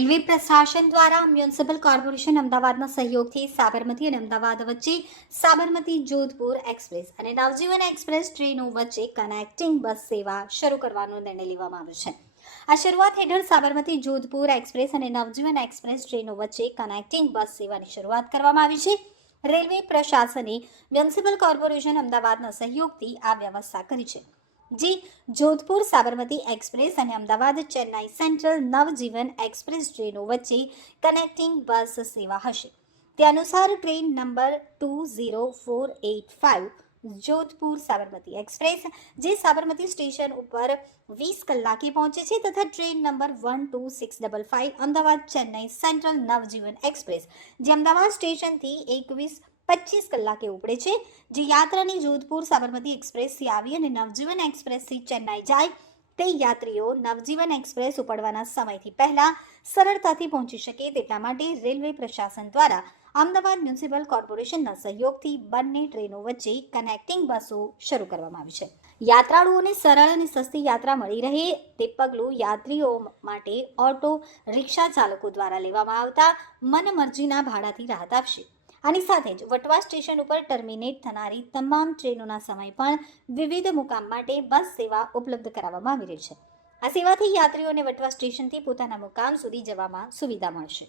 Railway પ્રશાસન દ્વારા municipal corporation અમદાવાદના સહયોગથી સાબરમતી અને અમદાવાદ વચ્ચે સાબરમતી જોધપુર એક્સપ્રેસ અને નવજીવન એક્સપ્રેસ ટ્રેનો વચ્ચે કનેક્ટિંગ બસ સેવા શરૂ કરવાનો નિર્ણય લેવામાં આવ્યો છે. આ શરૂઆત હેઠળ સાબરમતી જોધપુર એક્સપ્રેસ અને નવજીવન એક્સપ્રેસ ટ્રેનો વચ્ચે કનેક્ટિંગ બસ સેવાની શરૂઆત કરવામાં આવી છે. રેલવે પ્રશાસને મ્યુનિસિપલ કોર્પોરેશન અમદાવાદના સહયોગથી આ વ્યવસ્થા કરી છે, જે જોધપુર સાબરમતી એક્સપ્રેસ અને અમદાવાદ ચેન્નાઈ સેન્ટ્રલ નવજીવન એક્સપ્રેસ ટ્રેનો વચ્ચે કનેક્ટિંગ બસ સેવા હશે. તે અનુસાર train number 20485 Jodhpur Sabarmati express જે સાબરમતી સ્ટેશન ઉપર 20 કલાકે પહોંચે છે તથા train number 12655 Ahmedabad Chennai central Navjivan express જે અમદાવાદ સ્ટેશનથી 21-25 કલાકે ઉપડે છે, જે યાત્રાની જોધપુર સાબરમતી એક્સપ્રેસથી આવી અને નવજીવન એક્સપ્રેસથી ચેન્નાઈ જાય તે યાત્રીઓ નવજીવન એક્સપ્રેસ ઉપડવાના સમયથી પહેલા સરળતાથી પહોંચી શકે તેટલા માટે રેલવે પ્રશાસન દ્વારા અમદાવાદ મ્યુનિસિપલ કોર્પોરેશનના સહયોગથી બંને ટ્રેનો વચ્ચે કનેક્ટિંગ બસો શરૂ કરવામાં આવી છે. યાત્રાળુઓને સરળ અને સસ્તી યાત્રા મળી રહે તે પગલું યાત્રીઓ માટે ઓટો રિક્ષા ચાલકો દ્વારા લેવામાં આવતા મનમરજીના ભાડાથી રાહત આપશે. આની સાથે જ વટવા સ્ટેશન ઉપર ટર્મિનેટ થનારી તમામ ટ્રેનોના સમય પણ વિવિધ મુકામ માટે બસ સેવા ઉપલબ્ધ કરાવવામાં આવી રહી છે. આ સેવાથી યાત્રીઓને વટવા સ્ટેશનથી પોતાના મુકામ સુધી જવામાં સુવિધા મળશે.